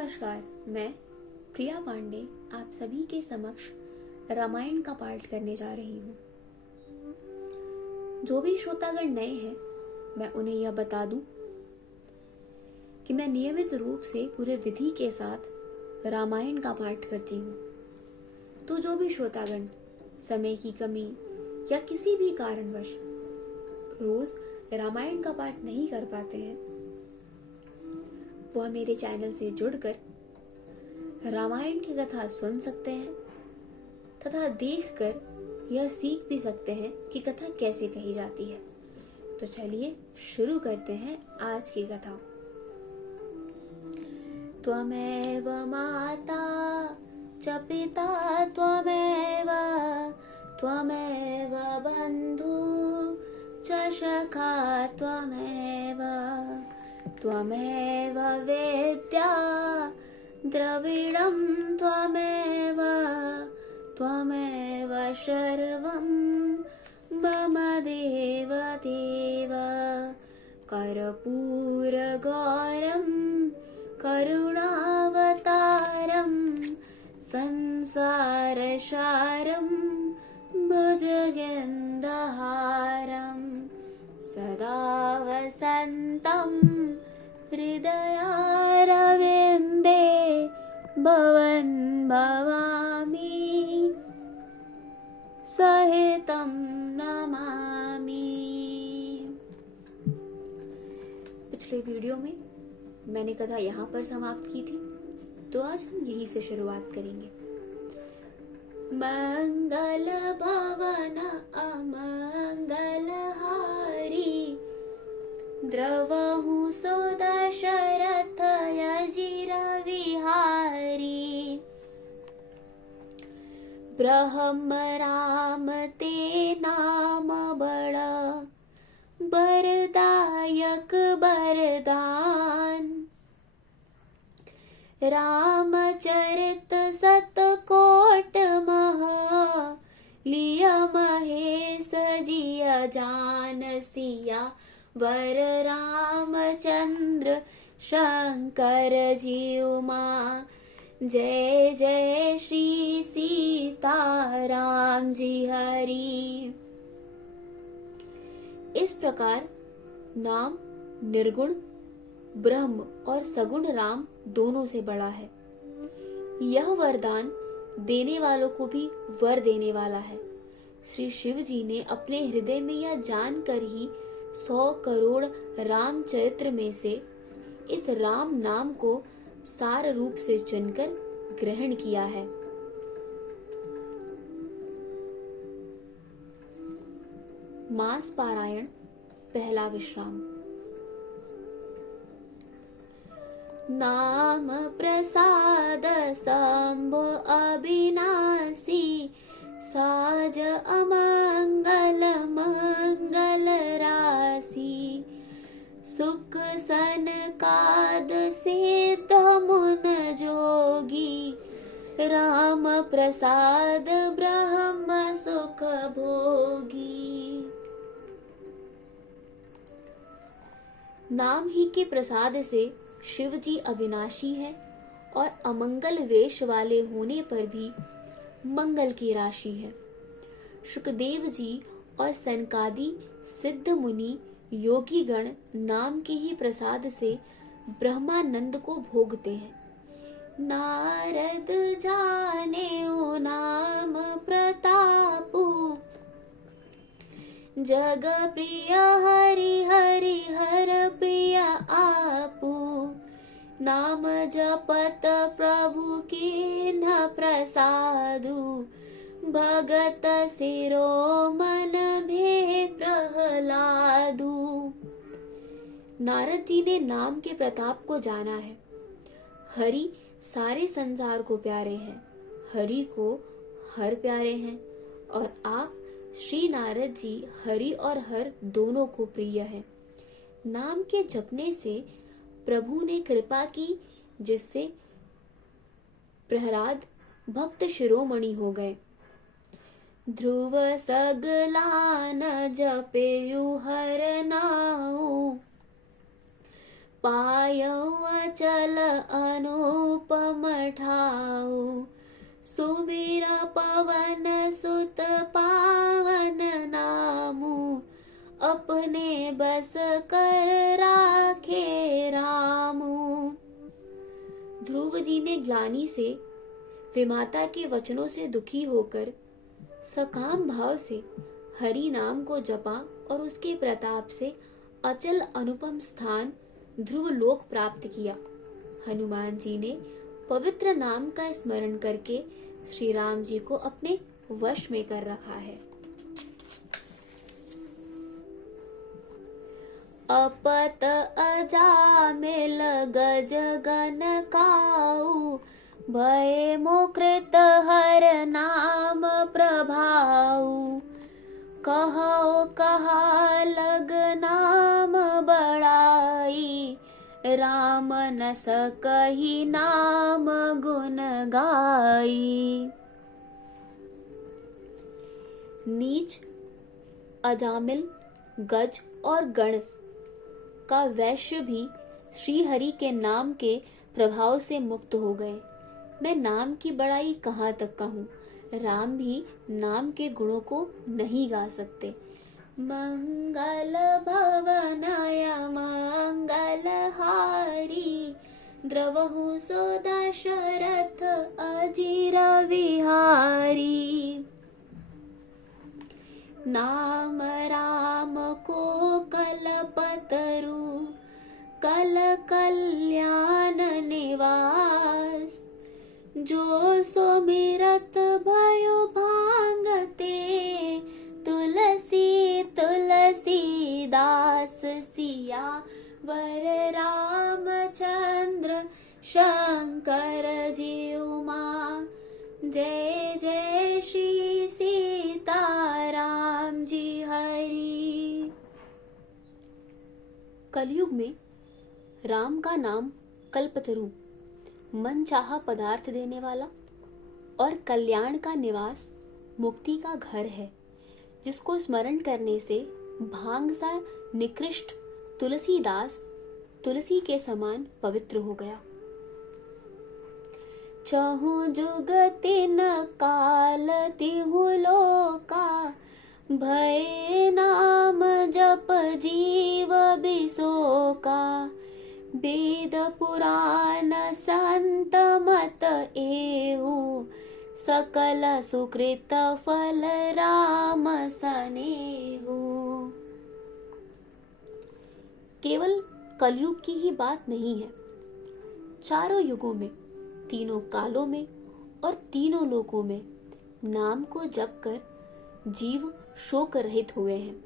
नमस्कार, मैं प्रिया पांडे आप सभी के समक्ष रामायण का पाठ करने जा रही हूँ। जो भी श्रोतागण नए हैं, मैं उन्हें यह बता दूं कि मैं नियमित रूप से पूरे विधि के साथ रामायण का पाठ करती हूँ। तो जो भी श्रोतागण समय की कमी या किसी भी कारणवश रोज रामायण का पाठ नहीं कर पाते हैं, वह मेरे चैनल से जुड़कर रामायण की कथा सुन सकते हैं तथा देखकर यह सीख भी सकते हैं कि कथा कैसे कही जाती है। तो चलिए शुरू करते हैं आज की कथा। त्वमेव माता च पिता त्वमेव बन्धु च सखा त्वमेव वेद्या द्रविडं त्वमेव सर्वं मम देव कर्पूरगौरं करुणावतारं संसारसारं भुजगेन्दहारं सदा वसन्तं हृदयारविन्दे भवन् भवामि सहितं नमामि। पिछले वीडियो में मैंने कथा यहाँ पर समाप्त की थी, तो आज हम यहीं से शुरुआत करेंगे। मंगल भवन अमंगलहारी द्रवहु सो दशरथ यजिर विहारी ब्रह्म राम ते नाम बड़ बरदायक बरदान रामचरित सतकोट महा लिय महेश जिया जान सिया वर रामचंद्र शंकर जी उमा जय जय श्री सीता राम जी हरि। इस प्रकार नाम निर्गुण ब्रह्म और सगुण राम दोनों से बड़ा है। यह वरदान देने वालों को भी वर देने वाला है। श्री शिव जी ने अपने हृदय में यह जानकर ही 100 करोड़ रामचरित्र में से इस राम नाम को सार रूप से चुनकर ग्रहण किया है। मास पारायण पहला विश्राम। नाम प्रसाद शंभो अविनाशी साज अमंगल मंगल राशि सुख सनकाद सिद्ध मुन जोगी राम प्रसाद ब्रह्म सुख भोगी। नाम ही के प्रसाद से शिव जी अविनाशी है और अमंगल वेश वाले होने पर भी मंगल की राशि है। शुकदेव जी और सनकादि सिद्ध मुनि योगी गण नाम के ही प्रसाद से ब्रह्मानंद को भोगते हैं। नारद जाने नाम प्रतापु जग प्रिय हरि हरि हर प्रिय आपू नाम जपत प्रभु की न प्रसादु भगत सिरो मन भे प्रहलादु। नारद जी ने नाम के प्रताप को जाना है। हरि सारे संसार को प्यारे हैं, हरि को हर प्यारे हैं और आप श्री नारद जी हरि और हर दोनों को प्रिय है। नाम के जपने से प्रभु ने कृपा की, जिससे प्रहलाद भक्त शिरोमणि हो गए। ध्रुव सगला न जपेयु हर नाउ पायौ अचल अनुपम ठाऊ, सुमिर पवन सुत पावन नामू, अपने बस कर राखे रामू। ध्रुव जी ने ग्लानि से विमाता के वचनों से दुखी होकर सकाम भाव से हरि नाम को जपा और उसके प्रताप से अचल अनुपम स्थान ध्रुव लोक प्राप्त किया। हनुमान जी ने पवित्र नाम का स्मरण करके श्री राम जी को अपने वश में कर रखा है। अपत अजामिल गज गन काऊ, भय मोकृत हर नाम प्रभाऊ, कहो कहा लग नाम बड़ाई, राम न सकहि नाम गुण गाई। नीच, अजामिल, गज और गण का वैश्य भी श्री हरि के नाम के प्रभाव से मुक्त हो गए। मैं नाम की बड़ाई कहाँ तक कहूँ, राम भी नाम के गुणों को नहीं गा सकते। मंगल भवनाय मंगल हारी, द्रवहु सो दशरथ अजीर विहारी। नाम राम को कलपतरु, कल कल्याण निवास, जो सुमिरत भयो भांगते, तुलसी तुलसी दास, सिया वर रामचंद्र शंकर जी उमा, जय जय श्री सीताराम जी हरि। कलयुग में राम का नाम कल्पतरु, मन चाहा पदार्थ देने वाला और कल्याण का निवास, मुक्ति का घर है, जिसको स्मरण करने से भांग सा निकृष्ट तुलसीदास तुलसी के समान पवित्र हो गया। चहु जुग तिन काल तिहु लोका, भय नाम जप जीव बिसोका, वेद पुराण संत मत एहु, सकल सुकृत फल राम सनेहु। केवल कलयुग की ही बात नहीं है, चारों युगों में, तीनों कालों में और तीनों लोकों में नाम को जप कर जीव शोक रहित हुए हैं।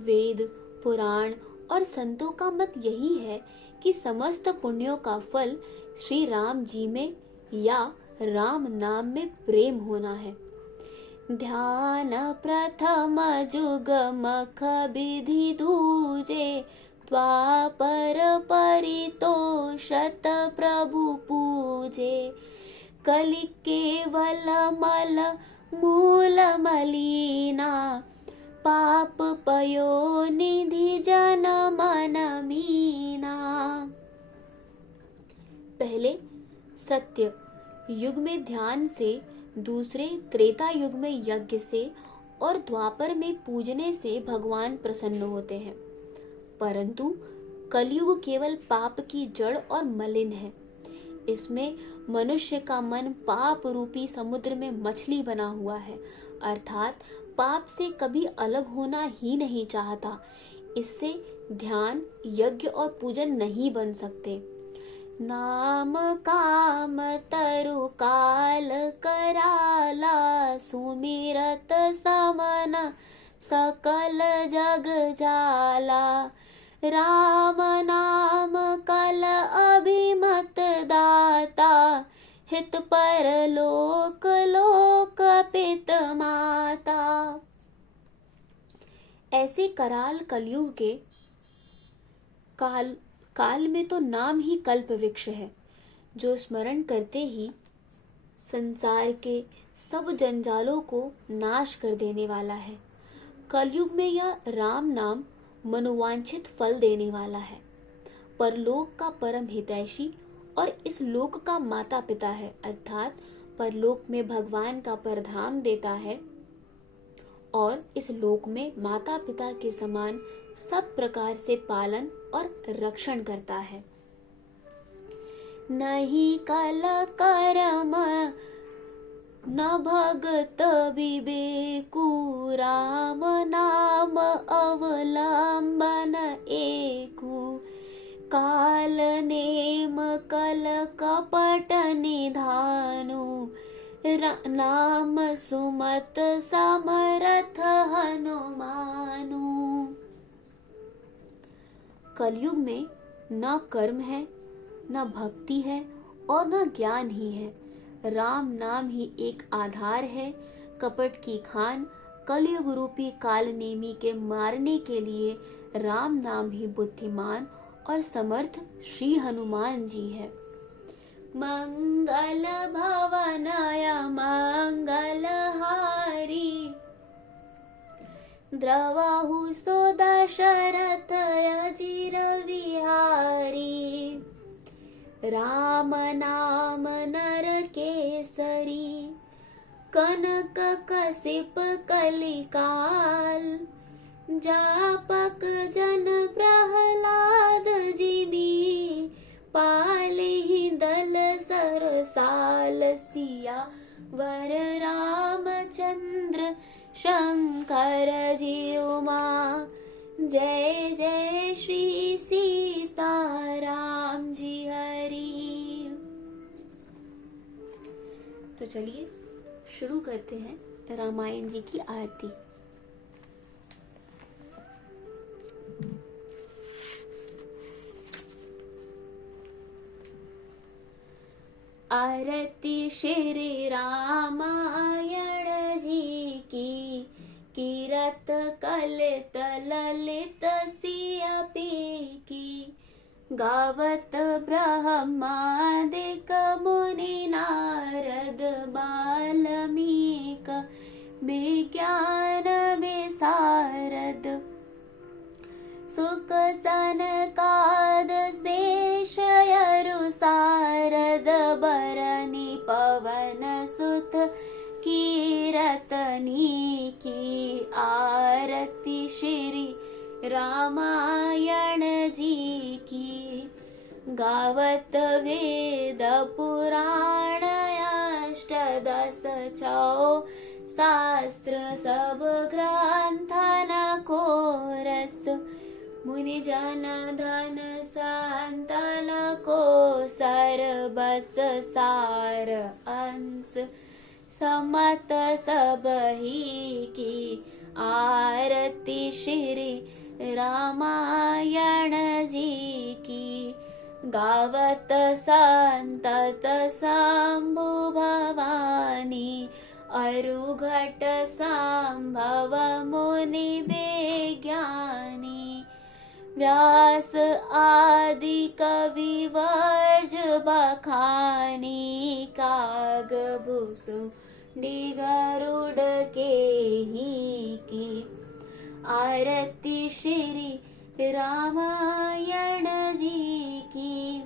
वेद, पुराण और संतों का मत यही है कि समस्त पुण्यों का फल श्री राम जी में या राम नाम में प्रेम होना है। ध्यान प्रथम जुग मख विधि दूजे, द्वापर परितोषत प्रभु पूजे, कलि केवल मल मूल मलीना, पाप पयो निधि जन मन मीना। पहले सत्य युग में ध्यान से, दूसरे त्रेता युग में यज्ञ से और द्वापर में पूजने से भगवान प्रसन्न होते हैं। परंतु कलयुग केवल पाप की जड़ और मलिन है। इसमें मनुष्य का मन पाप रूपी समुद्र में मछली बना हुआ है, अर्थात पाप से कभी अलग होना ही नहीं चाहता। इससे ध्यान, यज्ञ और पूजन नहीं बन सकते। नाम काम तरु काल कराला, सुमिरत समन सकल जग जाला, राम नाम कल अभिमत दाता, हित पर लोक लोक पित माता। ऐसे कराल कलयुग के काल में तो नाम ही कल्प वृक्ष है, जो स्मरण करते ही संसार के सब जंजालों को नाश कर देने वाला है। कलयुग में यह राम नाम मनोवांछित फल देने वाला है। परलोक का परम हितैषी और इस लोक का माता पिता है, अर्थात परलोक में भगवान का परधाम देता है और इस लोक में माता पिता के समान सब प्रकार से पालन और रक्षण करता है। नहीं कल करम न भगत विवेकु, राम नाम अवलंबन एकु, काल नेम कल कपट निधानु, नाम सुमत समरथ हनुमानु। कलयुग में न कर्म है, न भक्ति है और न ज्ञान ही है। राम नाम ही एक आधार है। कपट की खान कलयुग रूपी काल नेमी के मारने के लिए राम नाम ही बुद्धिमान और समर्थ श्री हनुमान जी है। मंगल भवनय मंगल हारी, द्रवहु सो दशरथ अजिर विहारी, राम नाम नर केसरी, कनक कसिप कलिकाल, जापक जन प्रहलाद जिमी, पालिहि दल सरसाल, सिया वर रामचंद्र शंकर जी उमा, जय जय श्री सीताराम जी हरि। तो चलिए शुरू करते हैं रामायण जी की आरती। आरती श्री रामायण जी की, कीरत कलित ललित सियपी की, गावत ब्रह्मादिक मुनि नारद बाल्मीक, विज्ञान विशारद, सुख सनकाद शेष यरु सारद, बरनी पवन सुत कीरतनी की, आरती श्री रामायण जी की, गावत वेद पुराण अष्टदश चौ शास्त्र सब ग्रंथन को रस, मुनि जन धन संतन को सर्वस सार अंश, समत सब ही की, आरती श्री रामायण जी की, गावत संतत शंभु भवानी, अरुघट संभव मुनि विज्ञानी, व्यास आदि कवि वर्ज बखानी, काग भूसु गरुड़ के ही की, आरती श्री रामायण जी की,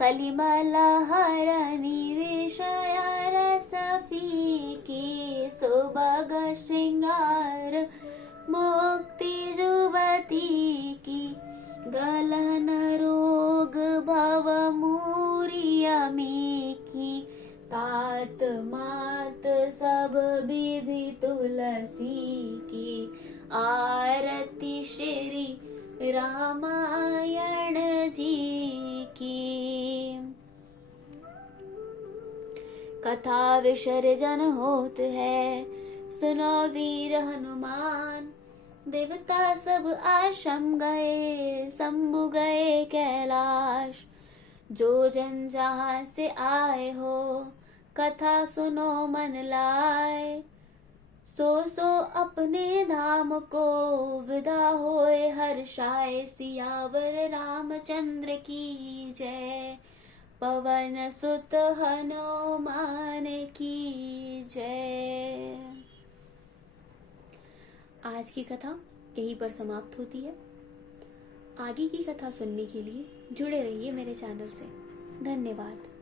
कलिमल हरनि विषय रस फीकी, सुभग श्रृंगार मुक्ति जुबती की, गलन रोग भव मूरियमी की, तात मात सब विधि तुलसी की, आरती श्री रामायण जी की। कथा विसर्जन होत है, सुनो वीर हनुमान, देवता सब आश्रम गए, शंभु गए कैलाश, जो जन जहाँ से आए हो, कथा सुनो मन लाए, सो अपने धाम को विदा होए हर्षाए, सियावर रामचंद्र की जय, पवन सुत हनुमान की जय। आज की कथा यहीं पर समाप्त होती है। आगे की कथा सुनने के लिए जुड़े रहिए मेरे चैनल से। धन्यवाद।